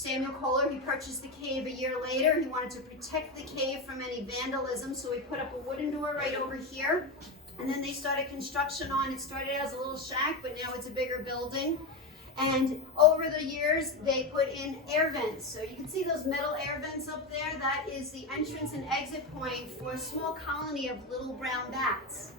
Samuel Kohler, he purchased the cave a year later. He wanted to protect the cave from any vandalism, so he put up a wooden door right over here. And then they started construction on it. Started as a little shack, but now it's a bigger building. And over the years, they put in air vents. So you can see those metal air vents up there. That is the entrance and exit point for a small colony of little brown bats.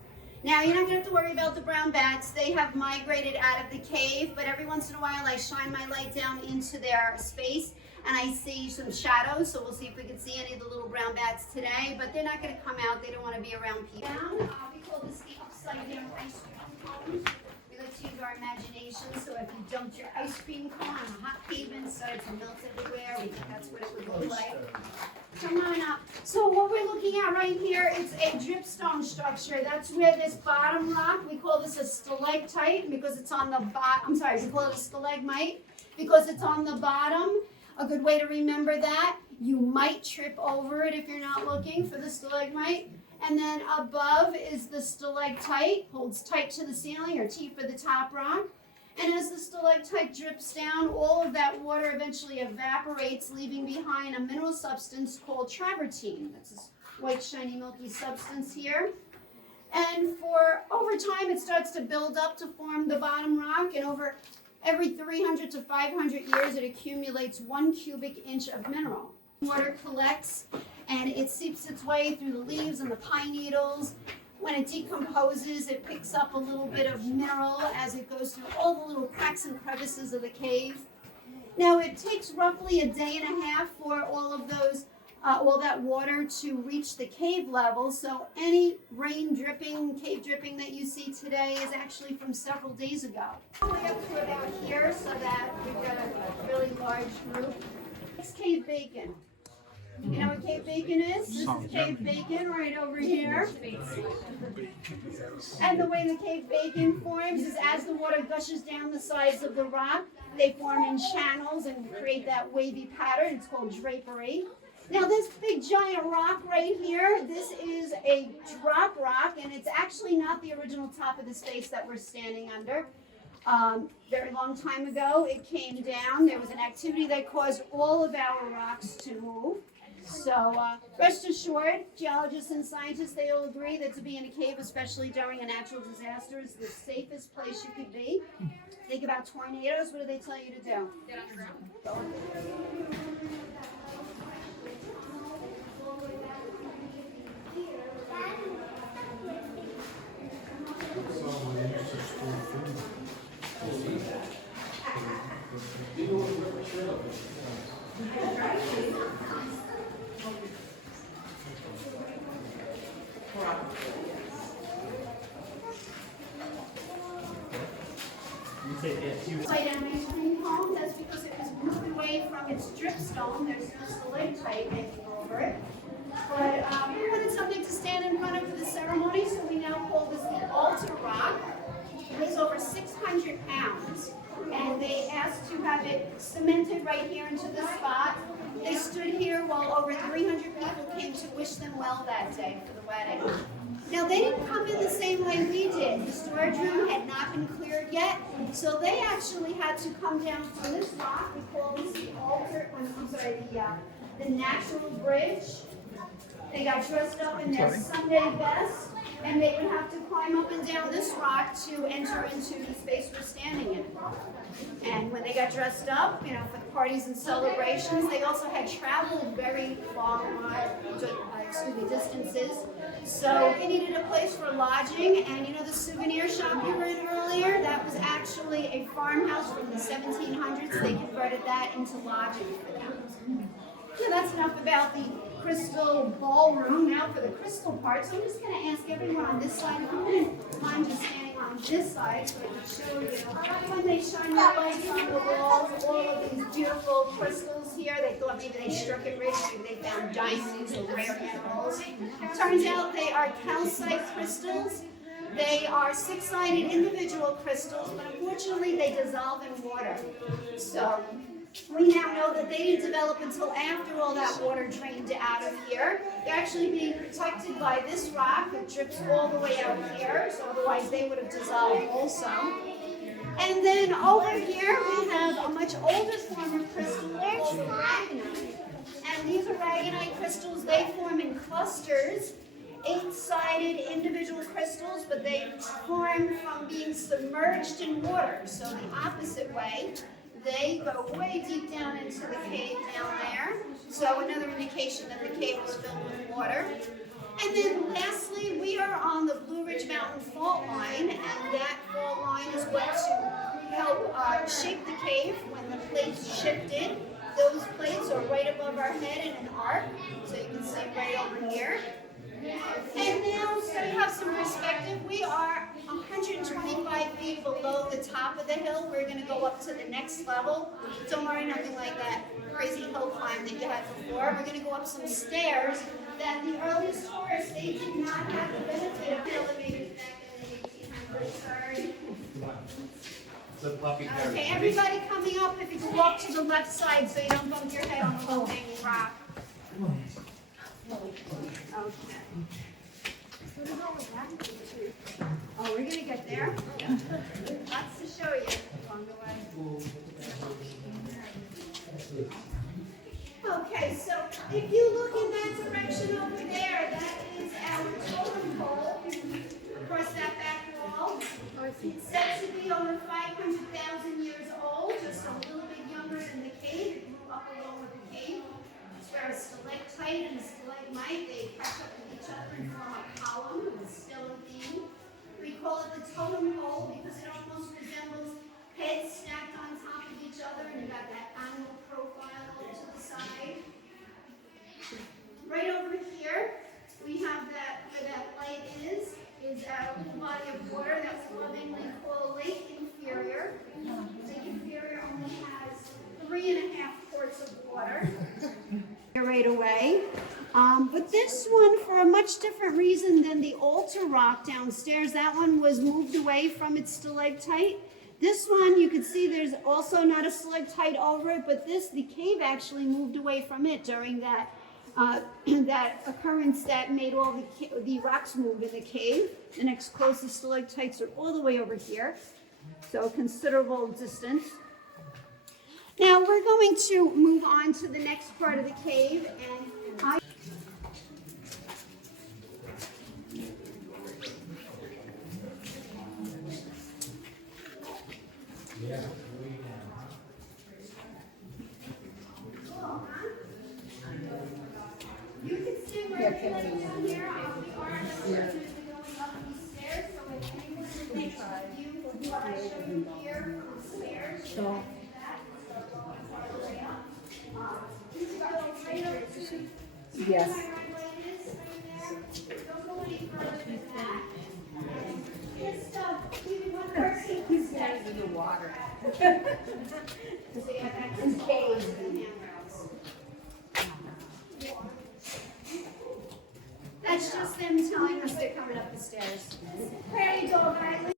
Now, you're not going to have to worry about the brown bats. They have migrated out of the cave, but every once in a while, I shine my light down into their space, and I see some shadows, so we'll see if we can see any of the little brown bats today, but they're not going to come out. They don't want to be around people. We call this the upside down ice cream cone. We like to use our imagination, so if you dumped your ice cream cone on a hot pavement, started to melt everywhere, we think that's what it would look like. Come on up. So what we're looking at right here is a dripstone structure. That's where this bottom rock, we call this a stalactite because it's on the bottom. I'm sorry, we call it a stalagmite because it's on the bottom. A good way to remember that, you might trip over it if you're not looking for the stalagmite. And then above is the stalactite, holds tight to the ceiling, or T for the top rock. And as the stalactite drips down, all of that water eventually evaporates, leaving behind a mineral substance called travertine. That's this white, shiny, milky substance here. And over time, it starts to build up to form the bottom rock, and over every 300 to 500 years, it accumulates 1 cubic inch of mineral. Water collects, and it seeps its way through the leaves and the pine needles. When it decomposes, it picks up a little bit of mineral as it goes through all the little cracks and crevices of the cave. Now, it takes roughly a day and a half for all of those, all that water to reach the cave level. So any rain dripping, cave dripping that you see today is actually from several days ago. All the way up to about here, so that we've got a really large group. It's cave bacon. You know what cave bacon is? This is cave bacon right over here. And the way the cave bacon forms is as the water gushes down the sides of the rock, they form in channels and create that wavy pattern. It's called drapery. Now this big giant rock right here, this is a drop rock, and it's actually not the original top of the space that we're standing under. Very long time ago, it came down. There was an activity that caused all of our rocks to move. So rest assured, geologists and scientists, they all agree that to be in a cave, especially during a natural disaster, is the safest place you could be. Think about tornadoes. What do they tell you to do? Get underground. Upside down ice cream cone, that's because it was moved away from its dripstone. There's no stalactite hanging over it. But we wanted something to stand in front of for the ceremony, so we now call this the altar rock. It weighs over 600 pounds. And they asked to have it cemented right here into the spot. They stood here while over 300 people came to wish them well that day for the wedding. Now, they didn't come in the same way we did. The storage room had not been cleared yet, so they actually had to come down from this rock. We call this the altar, the natural bridge. They got dressed up in their Sunday best, and they would have to climb up and down this rock to enter into the space we're standing in. And when they got dressed up, you know, for the parties and celebrations, they also had traveled very long distances. So they needed a place for lodging, and you know the souvenir shop you were in earlier, that was actually a farmhouse from the 1700s. They converted that into lodging for them. So that's enough about the crystal ballroom. Now for the crystal part, so I'm just going to ask everyone on this side, if you wouldn't mind just standing on this side so I can show you. When they shine their lights on the walls, all of these beautiful crystals here, they thought maybe they struck it rich, maybe they found diamonds or rare minerals. Turns out they are calcite crystals. They are six-sided individual crystals, but unfortunately they dissolve in water. So we now know that they didn't develop until after all that water drained out of here. They're actually being protected by this rock that drips all the way out here, so otherwise they would have dissolved also. And then over here we have a much older form of crystal, called aragonite. And these aragonite crystals, they form in clusters, 8-sided individual crystals, but they form from being submerged in water. So the opposite way, they go way deep down into the cave down there. So another indication that the cave was filled with water. And then lastly, we are on the Blue Ridge Mountain fault line, and that fault line is what to help shape the cave when the plates shifted. Those plates are right above our head in an arc, so you can see right over here. And now, so you have some perspective, we are 125 feet below the top of the hill. We're going to go up to the next level. Don't worry, nothing like that crazy hill climb that you had before. We're going to go up some stairs that the earliest tourists, they did not have the benefit of elevators back in the 1800s. Sorry. Okay, everybody coming up, if you can walk to the left side so you don't bump your head on the low hanging rock. Okay. Oh, we're gonna get there. Lots to show you along the way. Okay, so if you look in that direction over there, that is our totem pole across that back wall. It's said to be over 500,000 years old, just a little bit younger than the cave. It grew up along with the cave. It's where a stalactite and a stalagmite, they catch up with each other and form a column and still a theme. We call it the totem pole because it almost resembles heads stacked on top of each other, and you got that animal profile over to the side. Right over here, we have that, where that light is a little body of water that we lovingly call Lake Inferior. Lake Inferior only has 3.5 quarts of water right away. But this one, for a much different reason than the altar rock downstairs, that one was moved away from its stalactite. This one, you can see there's also not a stalactite over it, but the cave actually moved away from it during that that occurrence that made all the rocks move in the cave. The next closest stalactites are all the way over here, so considerable distance. Now we're going to move on to the next part of the cave, and you can see where everybody down here, we are going up these stairs, so if anyone thinks of you, what I showed you here from the stairs, you can do that. So go all the way up. You can go right up to Yes. where my right leg is, right there. Don't go any further than that. And just even one person He's down in the water. so yeah, that's in caves and handrails. That's just them telling us they're coming up the stairs. Prairie dog, right?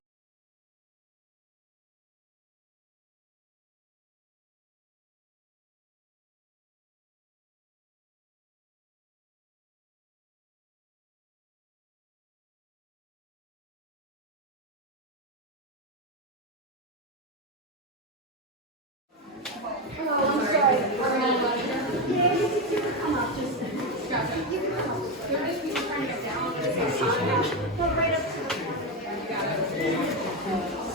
Oh, I'm sorry. Yeah, you can come up just then. You can come up. Go right up to the corner there.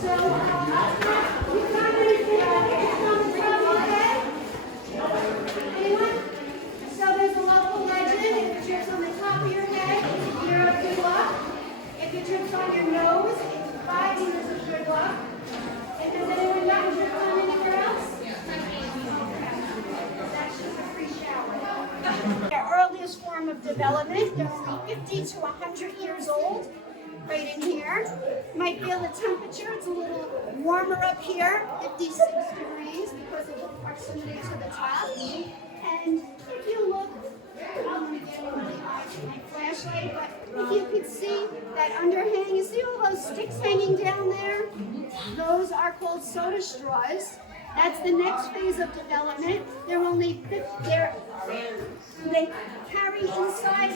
So, you got anything on the top of your head? Anyone? So there's a local legend. If it drips on the top of your head, you're of good luck. If it drips on your nose, it's 5 years of good luck. And has anyone gotten dripped on anywhere else? That's just a free shower. The earliest form of development, they're only 50 to 100 years old, right in here. You might feel the temperature, it's a little warmer up here, 56 degrees because of the proximity to the top. And if you look, I'm going to get in really high with my flashlight, but if you could see that underhang, you see all those sticks hanging down there? Those are called soda straws. That's the next phase of development. They're only 50, they carry inside a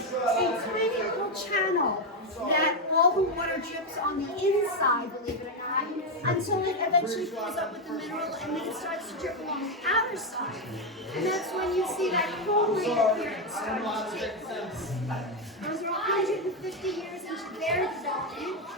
tiny little channel that all the water drips on the inside, believe it or not, until it eventually fills up with the mineral and then it starts to drip along the outer side. And that's when you see that coal appearance starting to take place. Those are 150 years into their development.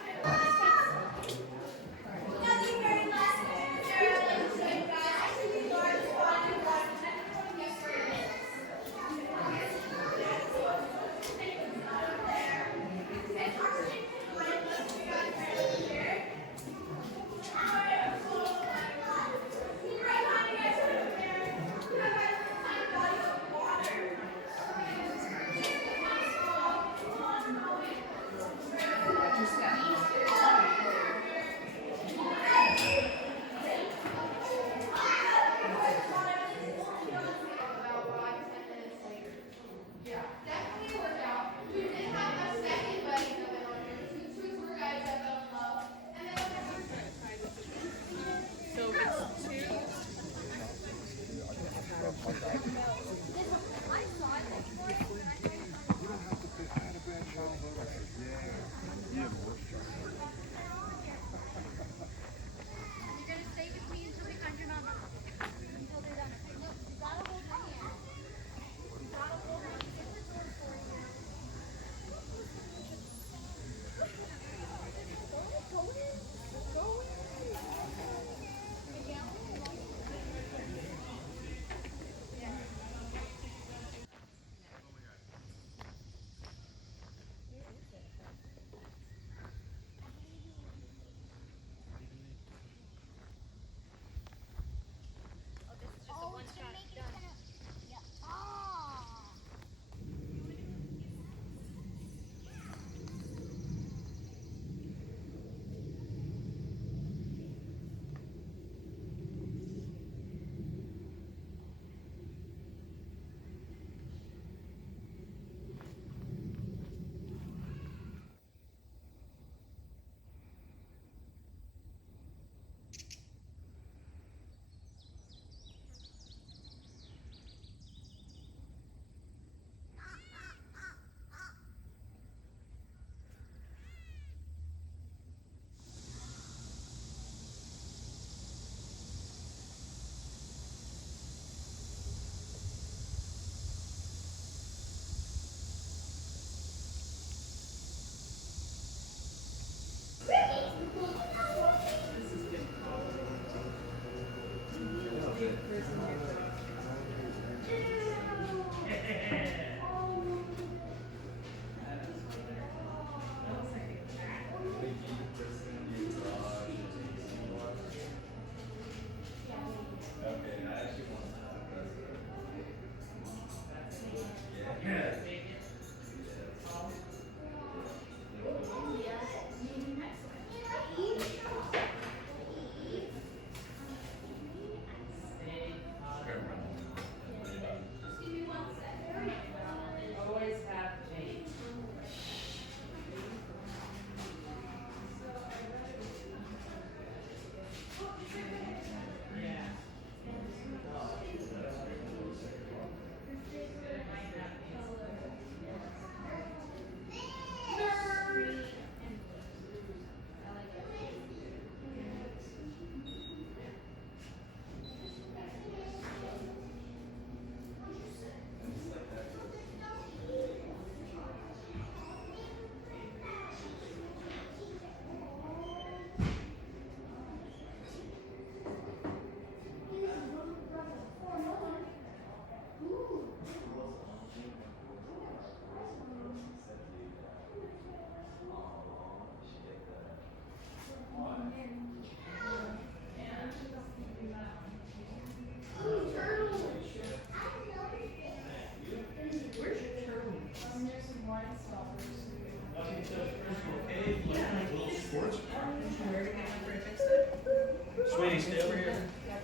Sweetie, stay over here.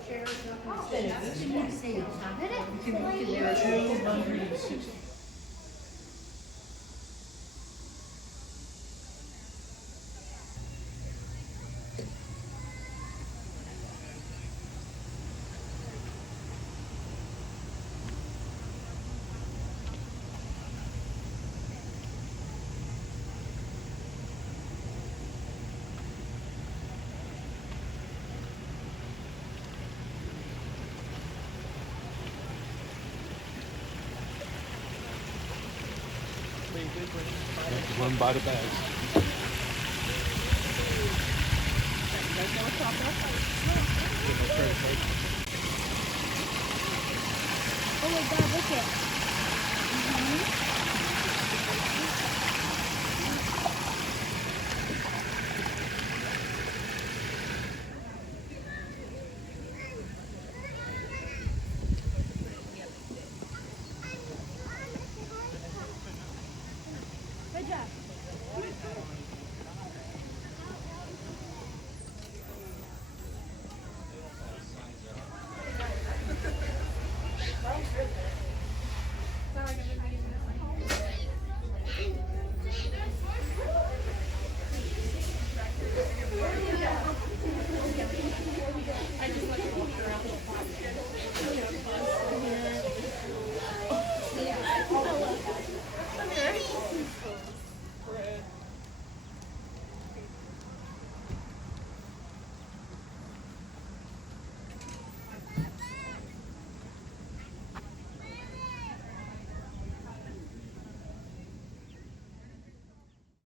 There are 260. Run by the bags. Oh my god, look it.